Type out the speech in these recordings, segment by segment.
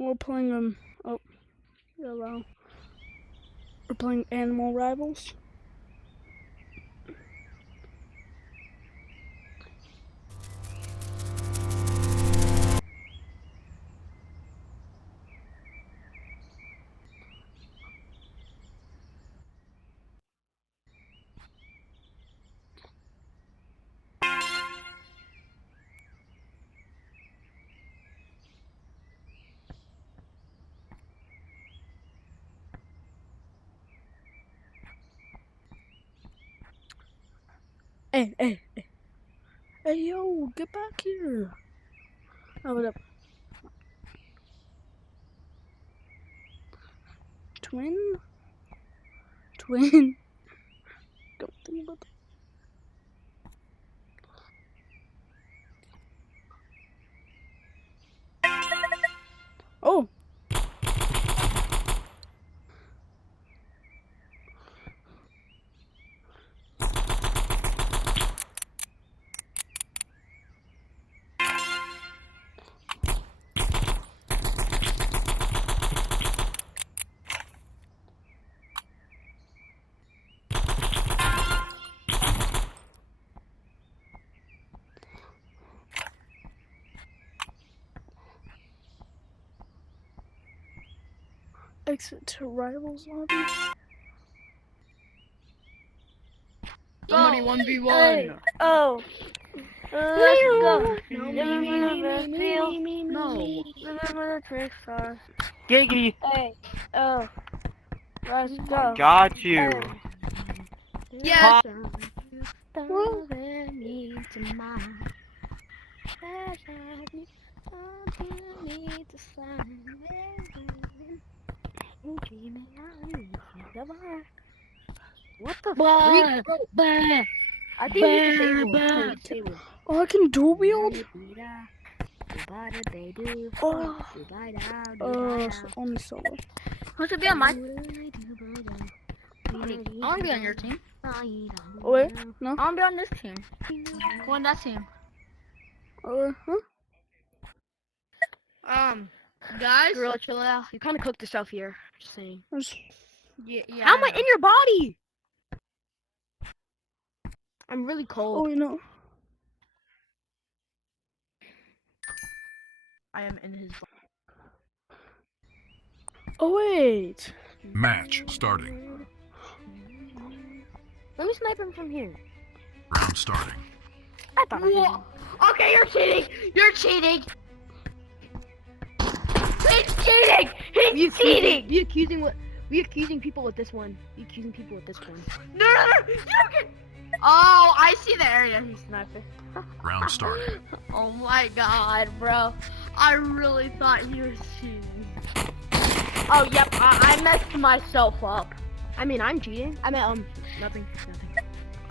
We're playing oh, hello. We're playing Animal Rivals. Hey, yo, get back here. Oh, what up? Twin? Don't think about that. Oh. Exit to Rivals lobby. Somebody 1v1. Hey. Oh. Let's go. No. Remember the trick star. Giggity. Hey. Oh. Let's go. Got you. Yeah. What the freak? I think he's disabled. Oh, I can dual wield? Oh. On solo. Who should be on my team? I want to be on your team. Wait, no? I want to be on this team. Go on that team. Huh? Guys. Girl, chill out. You kind of cooked yourself here. Just saying. Yeah. How am I in your body? I'm really cold. Oh, you know. I am in his body. Oh, wait. Match starting. Let me snipe him from here. Round starting. I thought I could. Okay, you're cheating. You're cheating. He's cheating. He's cheating. We accusing people with this one. We accusing people with this one. No. You don't get. Oh, I see the area he's sniping. Round starting. Oh my god, bro. I really thought he was cheating. Oh, yep, I messed myself up. I mean, I'm cheating. I mean, nothing.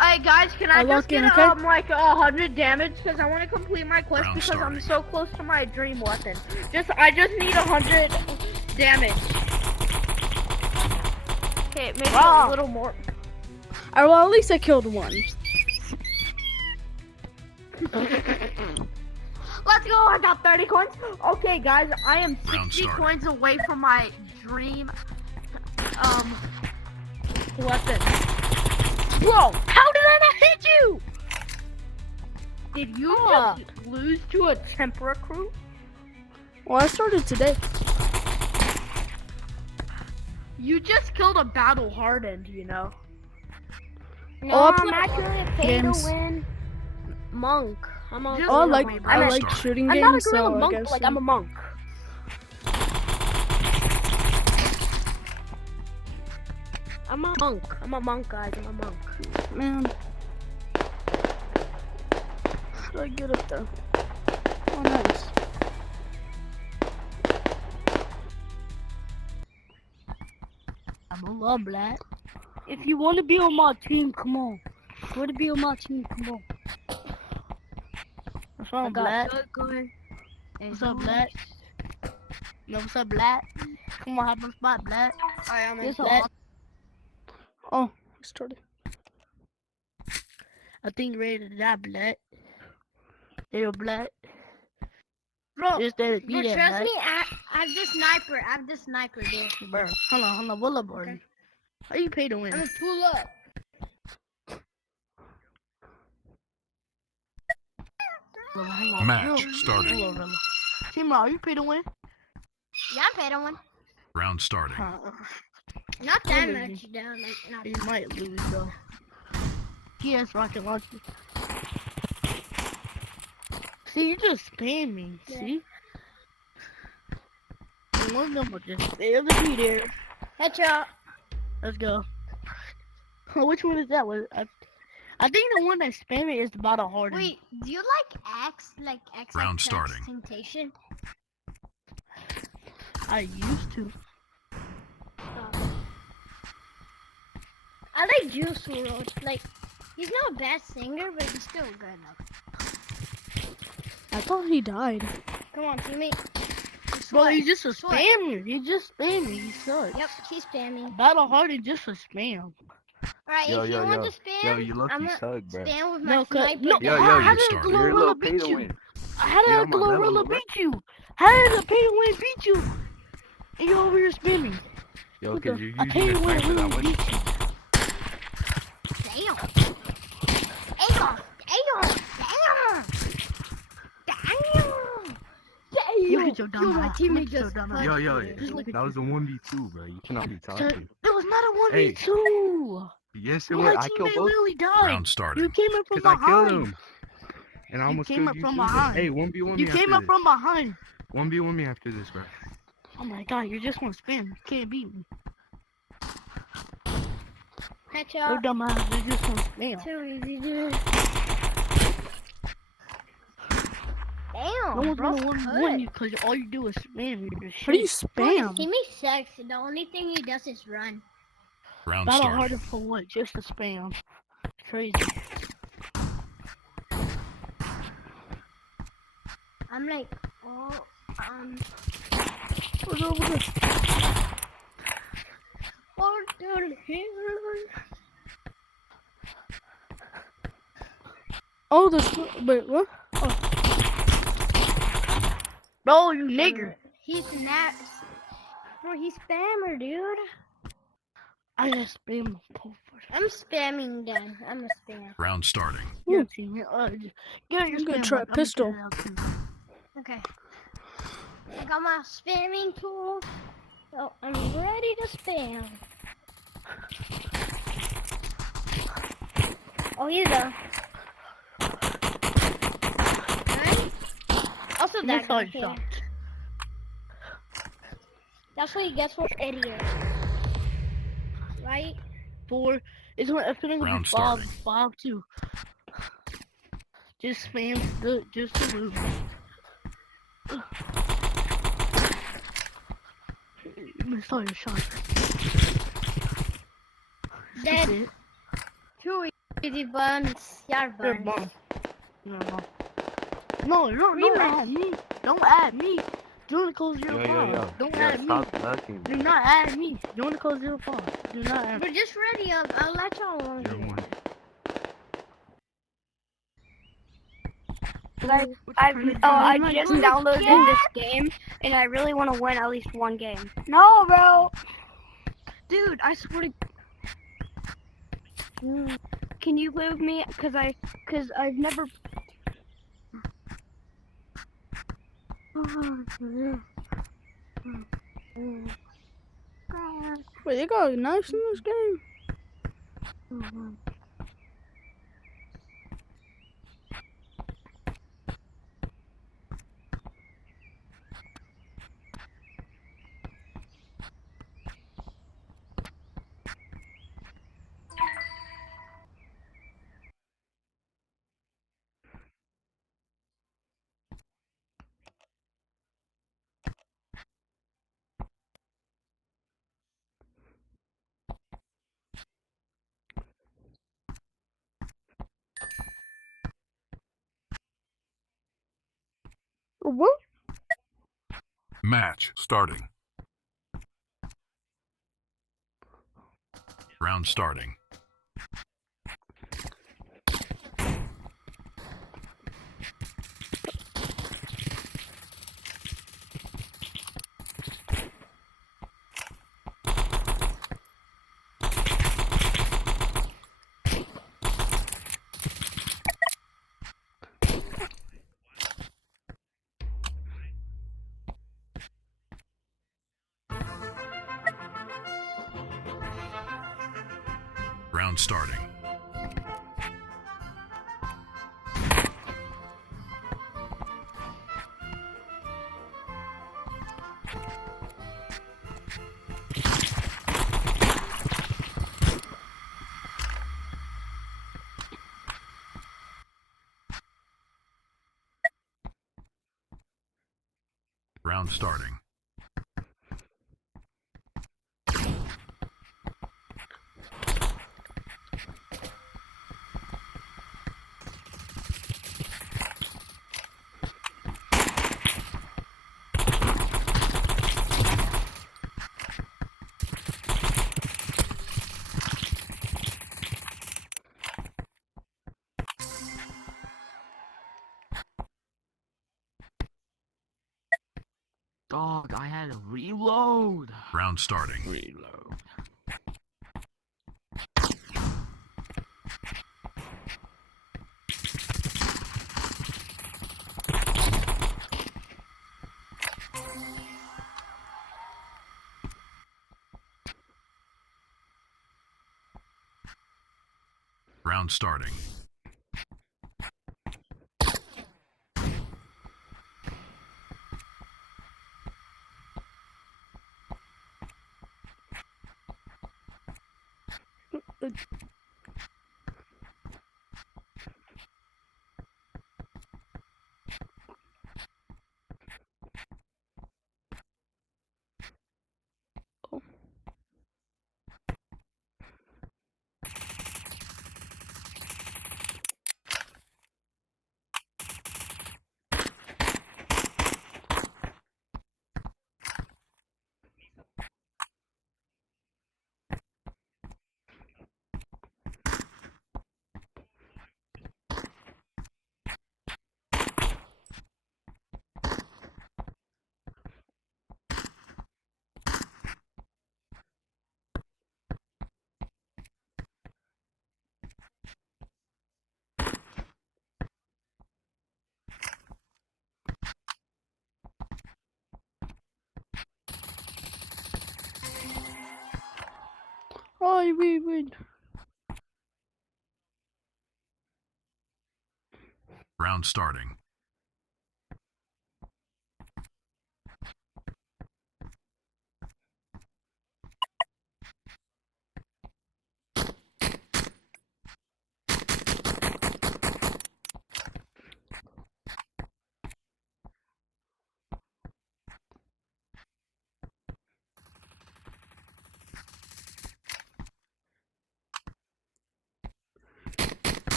Hey guys, can I just get okay? like 100 damage because I want to complete my quest Round because starting. I'm so close to my dream weapon. I just need 100 damage. Okay, maybe a little more. Well, at least I killed one. Let's go! I got 30 coins. Okay, guys, I am Round 60 starting. coins away from my dream weapon. Bro, how did I not hit you? Did you just lose to a Tempera crew? Well, I started today. You just killed a battle hardened, you know. No, I I'm play actually a pay games. to win monk. I'm a Just- Oh, Round I like starting. shooting I'm games, not a gorilla so I monk, guess. but like I'm a monk. I'm a monk. I'm a monk, guys. I'm a monk. Man. How do I get up there? Oh, nice. I'm a love black. If you want to be on my team, come on. If you want to be on my team, come on. What's wrong, Black? What's up, Black? No, what's up, Black? Come on, hop on spot, Black. I am Yes, Black. Oh, I started. I think you're ready to die, Black. There, Black. Bro, Just there to but be there, trust Black. me, I have this sniper. I have this sniper, dude. Bro, hold on. What up, Artie? Okay. How you pay to win? I'm gonna pull up. Rilla, hang on. Match Rilla, starting. Rilla. Team, are you pay to win? Yeah, I paid on one. Round starting. Not that Really? much down. Like, not You might lose though. He has rocket launcher. See, you just spam me. Yeah. See? And one of them will just spam the beat there. Headshot. Let's go. Oh, which one is that? I think the one that's spamming is the Battle Harden. Wait, do you like X? Like X Round like starting. Temptation? I used to. I like Juice WRLD. Like, he's not a bad singer, but he's still good enough. I thought he died. Come on, teammate. Bro, Sweat. he's just a Sweat. spammer. He's just spamming. He sucks. Yep, he's spamming. Battle Harden just a spam. Alright, Yo, if you yo, want yo. to spam, Yo, you I'm lucky gonna suck, bro. spam with my No, sniper. no. Yo, how you did started. You're a Glorilla little pay beat to you? win. How did Get on my level, Glorilla bro. beat you? How did the pay to win beat you? And you're over here spamming. Yo, What cause the- you're I using pay your to win sniper that really way. beat you. Damn. Damn. Look at your dumb Yo, my ass. teammate Look at your just dumb cut ass. Yo, yo, you. Just look at that was a 1v2, bro. You cannot be Sir, talking. it was not a Hey. 1v2. Yes, it My was. I teammate killed both. literally died. Round You starting. came up from Cause I killed behind. him. And I You almost came killed up you from too. behind. Hey, 1v1 me You after came up this. from behind. 1v1 me after this, bro. Oh my god, you just want to spam. You can't beat me. Your Headshot. dumb ass, you just want to spam. Too easy, dude. Damn, No one's bro, gonna win you because all you do is spam. Your How do you shit. spam? Teammate sucks. The only thing he does is run. Round Battle starting. harder for what? Just to spam. Crazy. I'm like, oh, What's over there? order here. Oh, this. Wait, what? Bro, you nigger. He's not. Bro, he's spammer, dude. I just spam. I'm spamming then. I'm a spam. Round starting. Yeah, team. Get your I'm gonna spam try up. I'm pistol. gonna get it out too. Okay. I got my spamming tool. So I'm ready to spam. Oh, he's a. Right? Also, Let me that tell guy you here. something. That's what he gets for idiot. Right? It's gonna be Round 5, starting. 5-2. Just spam just to lose. You missed all your shots. Dead. Stupid. Too easy buns. Yar You're a buns. bum. No, don't Rematch. add me. Don't add me. Join the code Yo, 05. yo, yo. Don't Yo, add me. stop ducking. Do not add me. Join the code 05. Do not add me. We're just ready up. I'll let y'all on. You're one. I just downloaded this game, and I really want to win at least one game. No, bro. Dude, I swear to. Can you play with me? Cause I've never. Wait, they got knives in this game? What? Match starting. Round starting. Round starting. Round starting. Dog, I had to reload. Round starting. Reload. Round starting. Oh, we win. Round starting.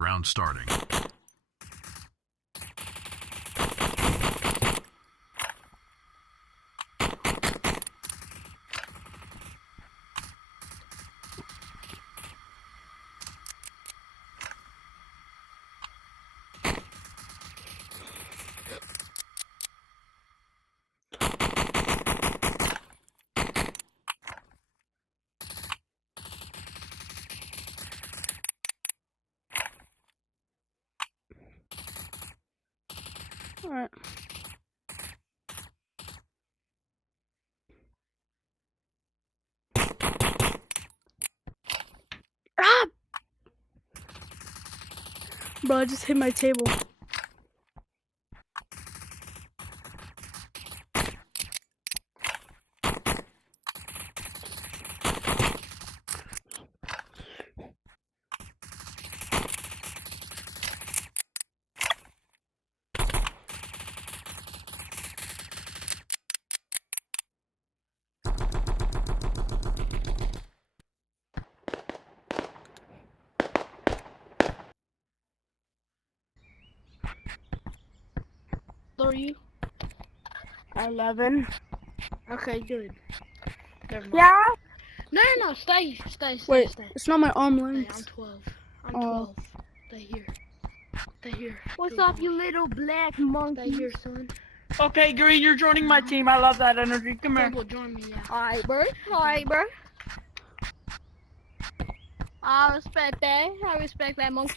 Round starting. Alright. Ah! Bro, I just hit my table. are you? 11. Okay, good. Never mind. Yeah? No, stay. Wait, Stay. it's not my arm Stay, length. I'm 12. I'm Oh. 12. Stay here. What's Good up, boy. you little black Stay monkey? here, son. Okay, Green, you're joining my team. I love that energy. Come here. Well, join me, yeah. Alright, bro. I respect that monkey.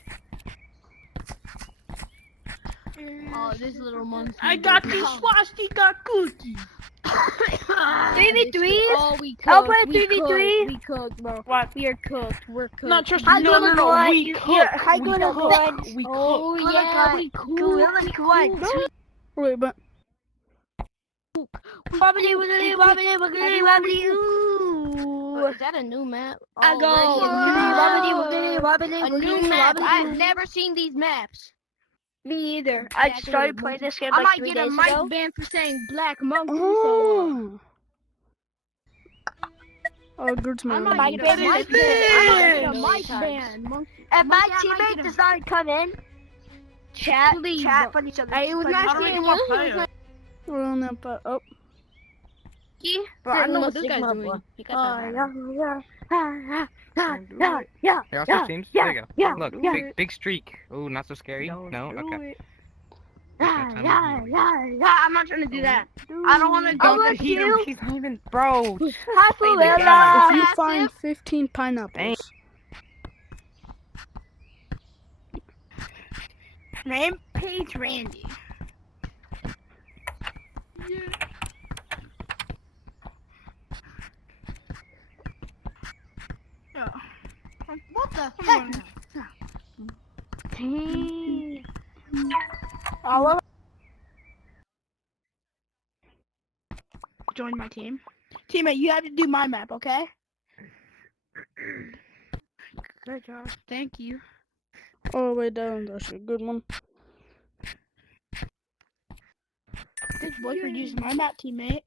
Oh, this little monkey. I got does the not- swastika cookies. 3v3? Oh, we cooked. I'll play we 3v3. cooked, We cooked, bro. What? We are cooked. We're cooked. Not just Hi, no. Gorilla We Glide. cook. Hi, We Gorilla cook. Glide. We cook. Oh, yeah, we cooked. Gorilla Glide. Wait, but Wobbly, wiggly, wobbly, wiggly, wobbly, ooh. Is that a new map? I go. Already. Wobbly, wobbly, A wiggly, new map. wobbly. I've never seen these maps. Me either. I Black started monkey. playing this game I like might 3 get a days mic ago. ban for saying black monkey. oh, good to I know. might get a ban. mic ban. I might get a Ban. mic ban. Monkey. If my Monkey, I might teammate get a- does not come in, chat Please, chat bro. for each other. Hey, it was Just nice like- I don't seeing even you. want to It was play nice it. We're on that, but oh, Bro, I know Look, what this this guy's guy's doing. doing. He got that bad. Yeah. Hey, also teams. There you go. yeah, Look, yeah. big streak. Ooh, not so scary. No, okay. Yeah. I'm not trying to do that. I don't want to Oh, go look, to He's you. he's not even, bro. Hi, Play the Fuella. guy. if you find 15 pineapples, Name Page Randy. What the heck? All Join my team. Teammate, you have to do my map, okay? Good job. Thank you. oh wait, that one's actually a good one. Good boy for using my map, teammate.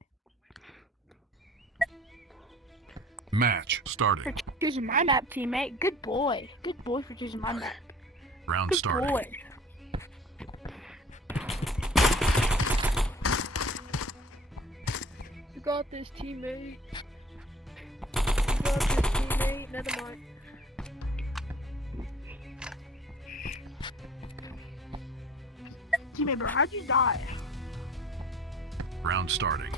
Match starting. Using my map, teammate. Good boy. Good boy for using my map. Round Good starting. boy. You got this, teammate. You got this, teammate. Never mind. Teammate, bro, how'd you die? Round starting.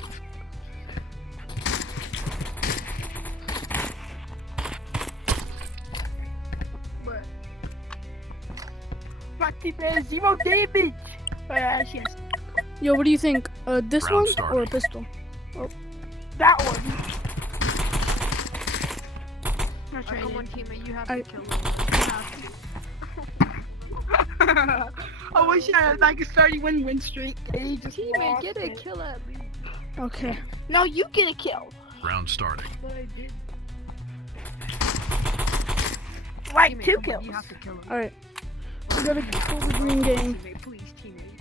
My teammate has 0 damage. Yes. Yo, what do you think? This Round one started. or a pistol? That one. That's Come right. on, teammate. You have I- to kill him. I wish I had like a 30-win streak. And he just Teammate, lost get a it. kill at me. Okay. No, you get a kill. Round starting. But I did. Like Teammate, 2 come on, kills. You have to kill him. All right. We gotta kill the green gang. Teammate, please, teammate.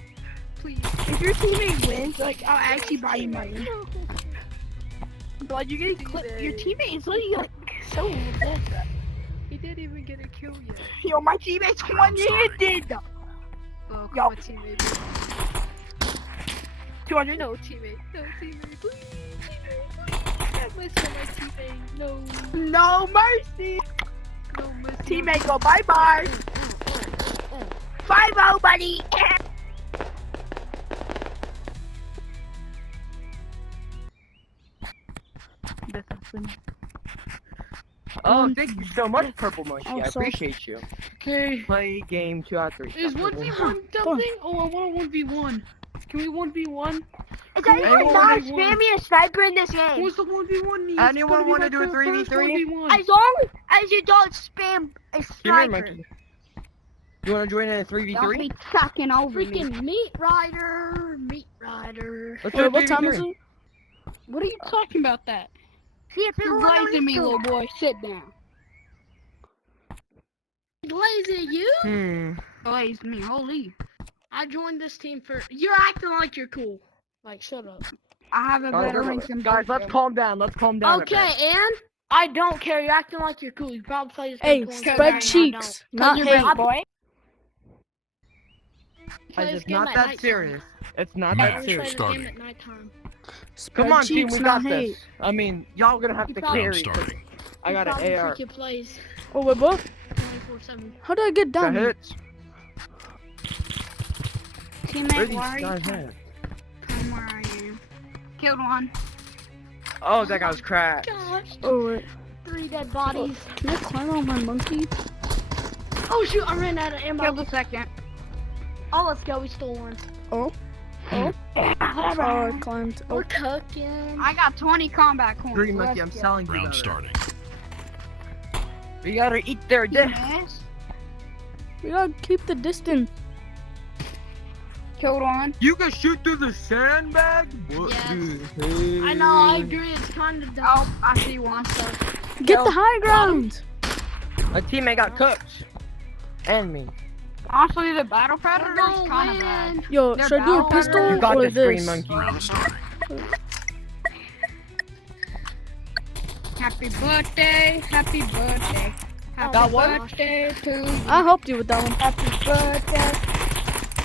Please. If your teammate wins, like I'll actually buy you money. But you're getting clipped. Your teammate is literally like so dead. He didn't even get a kill yet. Yo, my teammate's one-handed. Oh, come Yo. on, teammate. 200. No, teammate. No, teammate. Please, teammate. Have mercy on my teammate. No. No mercy. No mercy. Teammate, go bye-bye. Bye-bye, buddy. Oh, thank you so much, Purple Monkey. Oh, I so- appreciate you. Okay. Play game 2 out of 3. Is 1v1 something? Oh, I want a 1v1. Can we 1v1? Is anyone anyone not not spamming spamming a sniper in this game? What's the 1v1 need? Anyone wanna do a 3v3? As long as you don't spam a Come here, sniper. Monkey. You wanna join in a Don't 3v3? be talking over me. Freaking meat rider. Let's do a Wait, what time is 3v3. it? What are you talking about that? See if You're you're glazing me, little boy. Sit down. Glazing you? Glazed me, holy. I joined this team for. You're acting like you're cool. Like, shut up. I have a better rank than Guys, let's calm down. Let's calm down. a Okay, bit. and I don't care. You're acting like you're cool. You probably play this Hey, game 20 spread times. cheeks, not you're hate. bad, boy. Play Guys, this it's game not at that night. serious. It's not that Match serious. starting. At nighttime. Come on, team, Cheeks, we got not this. hate. I mean, y'all gonna have to probably- carry. Round starting. I got an Probably AR. freaking plays Oh, wait, what? 24/7. How did I get Got down? here? hits. Where Teammate, these why are you guys coming at? from where I am? Killed one. Oh, that guy was cracked. Gosh, Oh, wait. 3 dead bodies. Can I climb on my monkey? Oh shoot, I ran out of ammo. Killed the second. Oh, let's go. We stole one. Oh, I climbed. Oh, We're cooking. I got 20 combat coins. Green monkey, I'm Let's selling you Round that. starting. We gotta eat their go. dick. Yes. we gotta keep the distance. Killed one. You can shoot through the sandbag? What Yes. the hell? I know, I agree. It's kind of dumb. Oh, I see one. Get the high ground. My teammate got cooked. And me. Honestly, the battle predator We're is gonna kind of win. bad. Yo, They're should I do a battle pistol You got or this, green this? monkey. Round starting. Happy birthday, happy birthday. Happy That one? birthday to you. I helped you with that one. Happy birthday.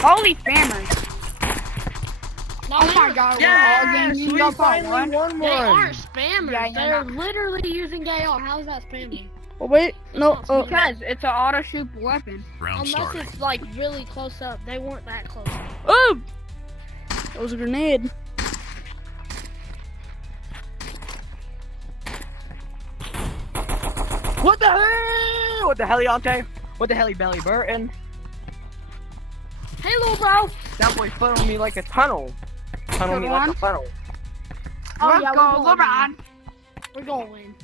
Holy spammers. No, Oh my god, Yes, we're all getting we up on finally one. won They one. aren't spammers. Yeah, They're you're literally using AR. How's that spamming? Oh, wait. No. Oh, Because it's an auto shoot weapon. Round Unless starting. it's like really close up. They weren't that close. oh! That was a grenade. What the hell? What the heliante? What the heli belly Burton? Hey, little bro. That boy funneled me like a tunnel. Tunneled me like a funnel. Oh, Let's yeah, go, we're LeBron. going. We're going to win.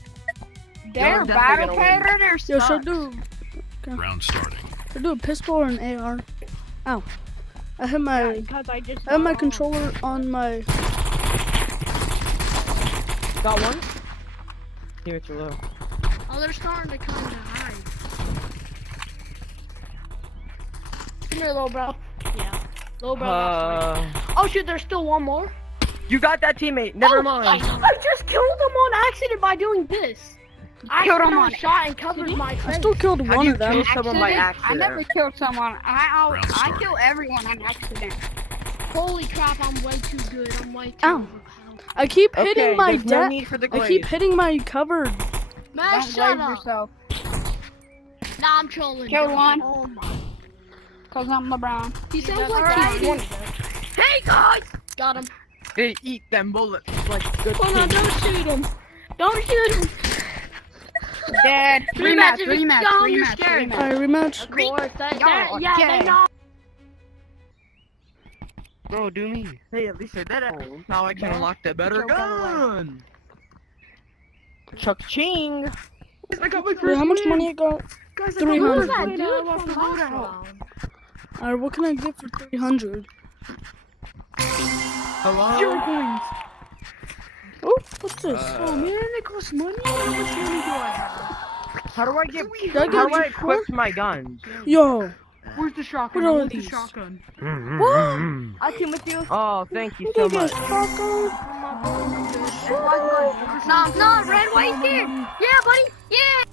They're definitely battle gonna win. predator Yo, should sucks. I do? Round starting. Should I do a pistol or an AR? Ow! I have my Because I just I have my got controller on my. Got one? Here it's a little. Oh, they're starting to kind of hide. Come here, little bro. Yeah. Little bro. Oh, shoot, there's still one more. You got that teammate. Never mind. I just killed him on accident by doing this. I Killed him threw a on shot and covered my I face. still killed How one do you of them. kill someone by accident? I never killed someone. Round I starting. kill everyone on accident. Holy crap, I'm way too good. I'm way too Ow. overpowered. I keep Okay, hitting my there's no death. need for the I glaze. keep hitting my cover. Man, Don't shut blame up. yourself. Nah, I'm trolling. Killed bro. one. Oh my. Because I'm LeBron. He sounds That's like right. he's 20. Hey, guys! Got him. They eat them bullets like good Hold on, kids. don't shoot him. Don't shoot him. Dead. Rematch, Rematch, if it's rematch, down, you're rematch, scared. rematch. Alright, rematch. Of course. Y'all Yeah, gay. they know. Bro, do me. Hey, at least I did it. Now I can unlock the better Go gun. Chuck ching. I got my Wait, first how much win. money I got? Guys, I got 300. my What was first that win. dude I lost from the last loadout. round? Alright, what can I get for 300? Hello? 0 coins. Oh, what's this? Oh man, they cost money. How much money do I have? How do I get? Did I How get do I equip my guns? Yo, Where's the shotgun? What I are want the these? shotgun. what? I team with you. Oh, thank you What so do you much. guys shotgun? No, Red, wait here. Yeah, buddy. Yeah.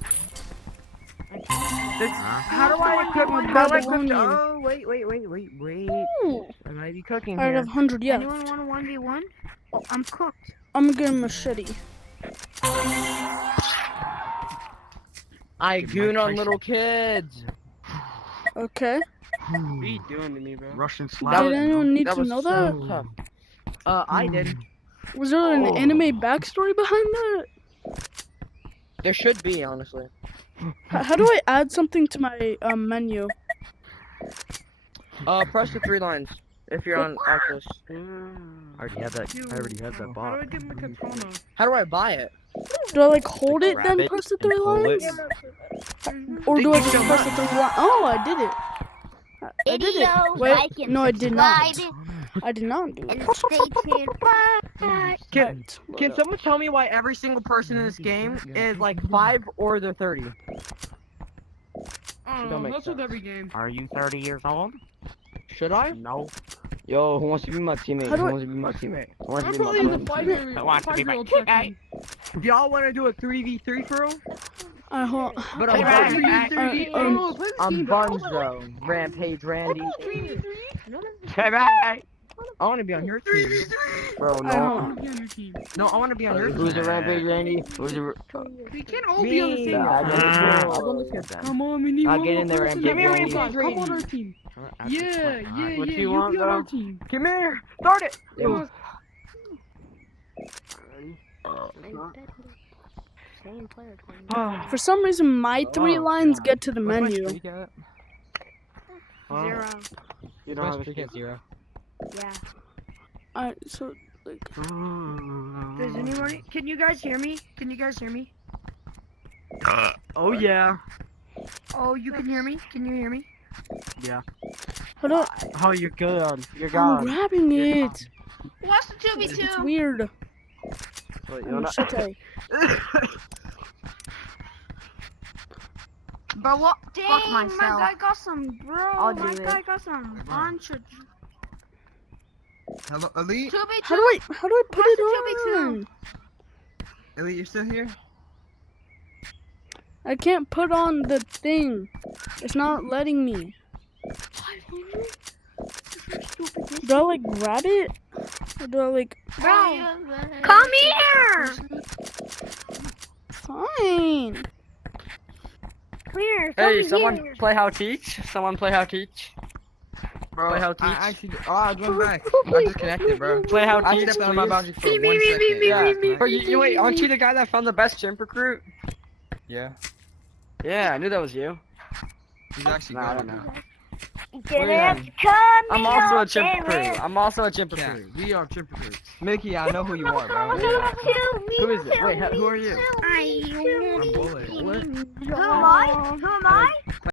How do I equip? my How do I equip? Babylonian. Oh, wait. Ooh. I might be cooking Alright, I here. have 100, yeah. Anyone want a 1v1? I'm cooked. I'm gonna get a machete. I goon on little kids. Okay. What are you doing to me, bro? Russian Did slap. anyone need to was know so that? tough. I did. Was there an Oh. anime backstory behind that? There should be, honestly. How do I add something to my menu? Press the 3 lines if you're on Oculus. I already had that. I already had that How do bot. I get my katana? How do I buy it? Do I like hold it Grab then it press the and 3 pull lines? it. Or do I Thank just you so press the 3 lines? Oh, I did it. I did it. Wait, no, I did not. I did not do it. Can someone tell me why every single person in this game is like 5 or they're 30? I Don't don't know. make That's sense. with every game. Are you 30 years old? Should I? No. Yo, who wants to be my teammate? How do Who I- wants to be my teammate? Who wants I'm to be my probably in the teammate? I want to be my 5-year-old teammate. section. If y'all want to do a 3v3 for real? Hold. But Hey, I'm man, buns. 3v3. uh, Oh, play this I'm game, bro. buns though. Rampage Randy. 3v3. Teammate! I want to be on your team. Bro, Alright, no. hold I on. want to be on your team. No, I want to be on your team. Who's the rampage, Randy? Who's the? We can't all be on the same Nah, I team. don't get that. Come on, we need I'll one get more in there, person. Rampage, Come Randy. on our team. Yeah, What yeah, you you want, be on our bro? team. Come here. Start it. Yeah. For some reason, my 3 lines get to the menu. Zero. You don't have a streak at 0. Yeah. Alright, so like, Does anybody? Can you guys hear me? Can you guys hear me? Oh yeah. Oh, you can hear me? Can you hear me? hold up, Oh, you're good. You're I'm gone. grabbing it. What's the It's 2v2? weird. Wait, Oh, shit, I- Bro, what? Dang, Fuck my myself. guy got some, bro. I'll My do guy it. got some bunch of. Hello, Elite? 2v2. How do I put What's it the 2v2? on? Elite, you still here? I can't put on the thing. It's not letting me. Do I like grab it? Or do I like Bro, come here! fine? Clear. Hey, someone play how teach? Someone play how teach? Bro, Play how I teach? actually. Oh, I went back. I disconnected, bro. Play how I teach, stepped out of my please. boundary for 1 second. Yeah. Bro, you wait, aren't you the guy that found the best chimp recruit? Yeah. Yeah, I knew that was you. He's actually Nah, I gone. don't know. Get Yeah. it? Come I'm also a chimp recruit. I'm also a chimp Yeah, recruit. we are chimp recruits. Mickey, I know who you are, bro. Who is it? Wait, who are you? I'm Bullet. Who am I? Who am I?